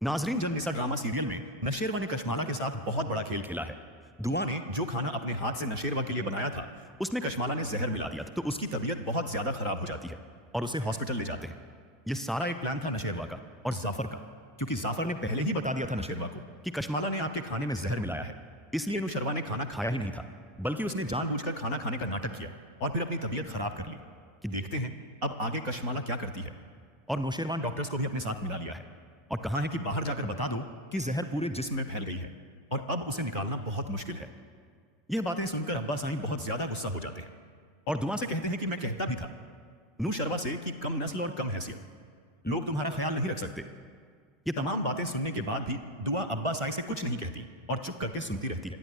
नाजरीन, जन्निसा drama serial में नशेरवा ने कशमाला के साथ बहुत बड़ा खेल खेला है। दुआ ने जो खाना अपने हाथ से नशेरवा के लिए बनाया था, उसमें कशमाला ने जहर मिला दिया था, तो उसकी तबीयत बहुत ज्यादा खराब हो जाती है और उसे हॉस्पिटल ले जाते हैं। यह सारा एक प्लान था नशेरवा का और जाफर का, क्योंकि जाफर ने पहले ही बता दिया था नशेरवा को कि कशमाला ने आपके खाने में जहर मिलाया है। इसलिए नुशरवा ने खाना खाया ही नहीं था, बल्कि उसने जानबूझकर खाना खाने का नाटक किया और फिर अपनी तबीयत खराब कर ली। कि देखते हैं अब आगे कशमाला क्या करती है। और नौशेरवान डॉक्टर्स को भी अपने साथ मिला लिया है और कहा है कि बाहर जाकर बता दो कि जहर पूरे जिस्म में फैल गई है और अब उसे निकालना बहुत मुश्किल है। यह बातें सुनकर अब्बा साईं बहुत ज्यादा गुस्सा हो जाते हैं और दुआ से कहते हैं कि मैं कहता भी था नूशरवा से कि कम नस्ल और कम हैसियत, लोग तुम्हारा ख्याल नहीं रख सकते। ये तमाम बातें सुनने के बाद भी दुआ अब्बा साईं से कुछ नहीं कहती और चुप करके सुनती रहती है।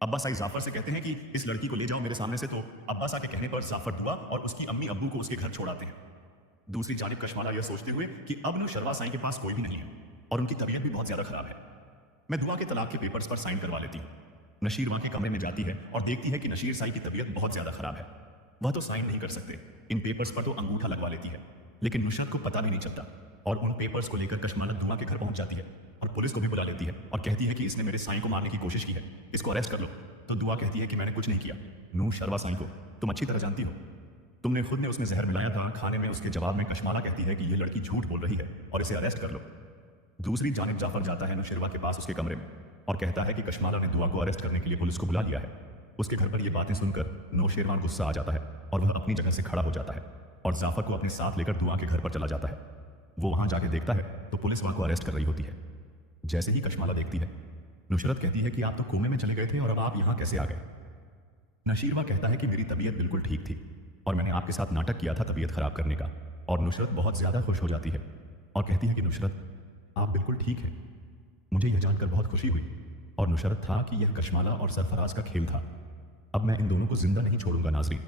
अब्बा साईं जाफर से कहते हैं कि इस लड़की को ले जाओ मेरे सामने से, तो अब्बा सा के कहने पर जाफर दुआ और उसकी अम्मी अब्बू को उसके घर छोड़ाते हैं। दूसरी जानिब कशमाला यह सोचते हुए कि अब नौशरवा साईं के पास कोई भी नहीं है और उनकी तबीयत भी बहुत ज्यादा खराब है, मैं दुआ के तलाक के पेपर्स पर साइन करवा लेती हूँ। नशीर वहां के कमरे में जाती है और देखती है कि नशीर साईं की तबीयत बहुत ज्यादा खराब है। वह तो साइन नहीं कर सकते, इन पेपर्स पर तो अंगूठा लगवा लेती है, लेकिन नुसरत को पता भी नहीं चलता और उन पेपर्स को लेकर कशमाला दुआ के घर पहुंच जाती है और पुलिस को भी बुला लेती है और कहती है कि इसने मेरे साईं को मारने की कोशिश की है, इसको अरेस्ट कर लो। तो दुआ कहती है कि मैंने कुछ नहीं किया। नूशरवा साईं को तुम अच्छी तरह जानती हो, तुमने खुद ने उसमें जहर मिलाया था खाने में। उसके जवाब में कशमाला कहती है कि यह लड़की झूठ बोल रही है और इसे अरेस्ट कर लो। दूसरी जानिब जाफर जाता है नौशेरवा के पास उसके कमरे में और कहता है कि कशमाला ने दुआ को अरेस्ट करने के लिए पुलिस को बुला लिया है। उसके घर पर यह बातें सुनकर नौशेरवा गुस्सा आ जाता है और वह अपनी जगह से खड़ा हो जाता है और जाफर को अपने साथ लेकर दुआ के घर पर चला जाता है। वो वहां जाके देखता है तो पुलिस वहां को अरेस्ट कर रही होती है। जैसे ही कशमाला देखती है, नुशरत कहती है कि आप तो कोमे में चले गए थे और अब आप यहां कैसे आ गए। नशीरवा कहता है कि मेरी तबीयत बिल्कुल ठीक थी और मैंने आपके साथ नाटक किया था तबीयत खराब करने का। और नुशरत बहुत ज्यादा खुश हो जाती है और कहती है कि नुशरत आप बिल्कुल ठीक है। मुझे यह जानकर बहुत खुशी हुई और नुशरत था कि यह कशमाला और सरफराज का खेल था। अब मैं इन दोनों को जिंदा नहीं छोड़ूंगा। नाजरीन,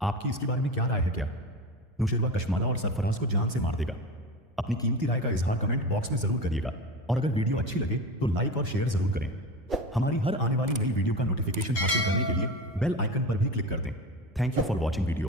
आपकी इसके बारे में क्या राय है? क्या नौशेरवा कशमाला और सरफराज को जान से मार देगा? अपनी कीमती राय का इजहार कमेंट बॉक्स में जरूर करिएगा और अगर वीडियो अच्छी लगे तो लाइक और शेयर जरूर करें। हमारी हर आने वाली नई वीडियो का नोटिफिकेशन हासिल करने के लिए बेल आइकन पर भी क्लिक कर दें। Thank you for watching video.